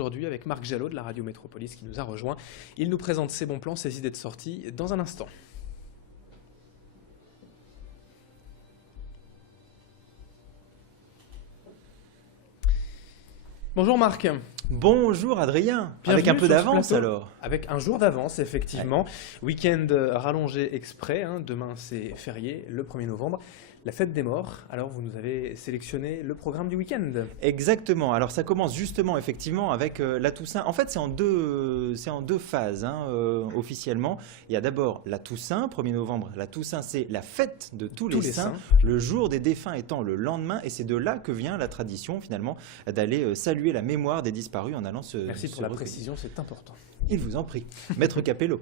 Aujourd'hui avec Marc Jalot de la Radio Métropolis qui nous a rejoint. Il nous présente ses bons plans, ses idées de sortie dans un instant. Bonjour Marc. Bonjour Adrien, Bienvenue avec un peu sur ce d'avance plateau. alors. Avec un jour d'avance effectivement, week-end rallongé exprès, demain c'est férié, le 1er novembre, la fête des morts. Alors vous nous avez sélectionné le programme du week-end. Exactement, alors ça commence justement effectivement avec la Toussaint. En fait c'est en deux phases officiellement. Il y a d'abord la Toussaint, 1er novembre. La Toussaint c'est la fête de tous les saints, le jour des défunts étant le lendemain. Et c'est de là que vient la tradition finalement d'aller saluer la mémoire des disparus en allant se Merci pour la recueillir. précision, c'est important. Il vous en prie, Maître Capello.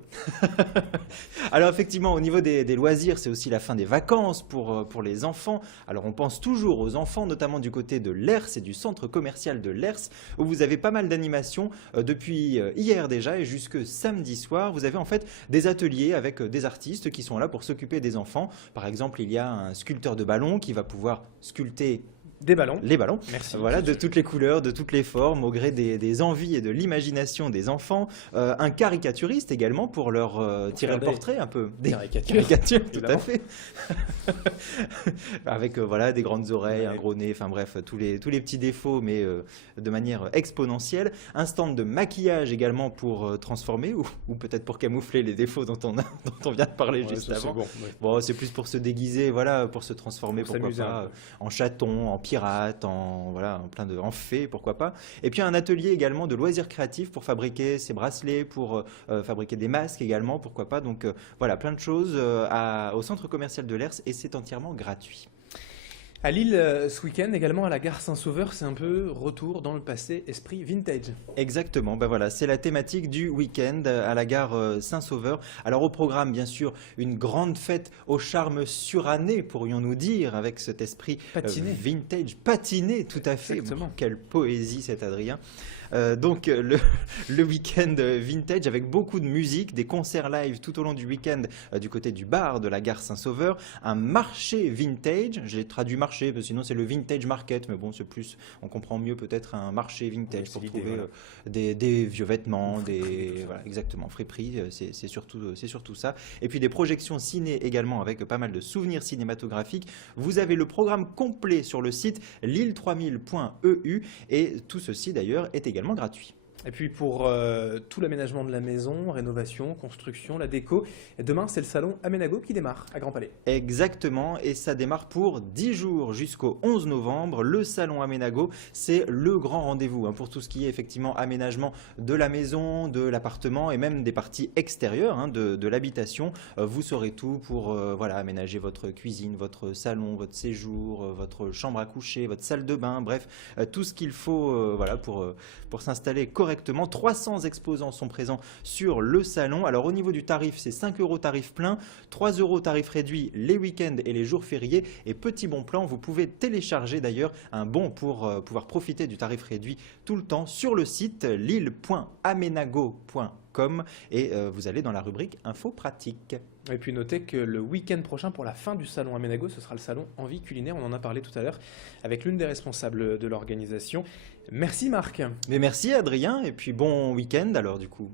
Alors effectivement, au niveau des loisirs, c'est aussi la fin des vacances pour les enfants. Alors on pense toujours aux enfants, notamment du côté de l'Hers et du centre commercial de l'Hers, où vous avez pas mal d'animations depuis hier déjà et jusque samedi soir. Vous avez en fait des ateliers avec des artistes qui sont là pour s'occuper des enfants. Par exemple, il y a un sculpteur de ballons qui va pouvoir sculpter Des ballons. les ballons, Merci. voilà, de toutes les couleurs, de toutes les formes, au gré des envies et de l'imagination des enfants. Un caricaturiste également pour leur tirer le portrait un peu. Des caricatures, tout à fait. Avec voilà, des grandes oreilles, un gros nez, enfin bref, tous les petits défauts, mais de manière exponentielle. Un stand de maquillage également pour transformer, ou peut-être pour camoufler les défauts dont on vient de parler juste avant. Bon, c'est plus pour se déguiser, voilà, pour se transformer, pourquoi pas, en chaton, en pirate, en fée, pourquoi pas. Et puis un atelier également de loisirs créatifs pour fabriquer ces bracelets, pour fabriquer des masques également, pourquoi pas. Donc voilà, plein de choses au centre commercial de l'Hers et c'est entièrement gratuit. À Lille, ce week-end, également à la gare Saint-Sauveur, c'est un peu retour dans le passé, esprit vintage. Exactement, ben voilà, c'est la thématique du week-end à la gare Saint-Sauveur. Alors au programme, bien sûr, une grande fête au charme suranné, pourrions-nous dire, avec cet esprit vintage, patiné, tout à fait. Bon, quelle poésie cet Adrien. Donc le week-end vintage avec beaucoup de musique, des concerts live tout au long du week-end du côté du bar de la gare Saint-Sauveur, un marché vintage, j'ai traduit marché parce que sinon c'est le vintage market, mais bon c'est plus, on comprend mieux peut-être un marché vintage pour trouver des vieux vêtements, voilà, exactement, friperie, c'est surtout ça. Et puis des projections ciné également avec pas mal de souvenirs cinématographiques. Vous avez le programme complet sur le site lille3000.eu et tout ceci d'ailleurs est également gratuit. Et puis pour tout l'aménagement de la maison, rénovation, construction, la déco, demain c'est le salon Aménago qui démarre à Grand Palais. Exactement, et ça démarre pour 10 jours jusqu'au 11 novembre. Le salon Aménago, c'est le grand rendez-vous pour tout ce qui est effectivement aménagement de la maison, de l'appartement et même des parties extérieures de l'habitation. Vous saurez tout pour voilà, aménager votre cuisine, votre salon, votre séjour, votre chambre à coucher, votre salle de bain, bref, tout ce qu'il faut voilà, pour s'installer correctement. 300 exposants sont présents sur le salon. Alors au niveau du tarif, c'est 5 € tarif plein, 3 € tarif réduit les week-ends et les jours fériés. Et petit bon plan, vous pouvez télécharger d'ailleurs un bon pour pouvoir profiter du tarif réduit tout le temps sur le site lille.amenago.com et vous allez dans la rubrique info pratique. Et puis notez que le week-end prochain, pour la fin du salon Aménago, ce sera le salon Envie culinaire. On en a parlé tout à l'heure avec l'une des responsables de l'organisation. Merci Marc. Mais merci Adrien et puis bon week-end alors du coup.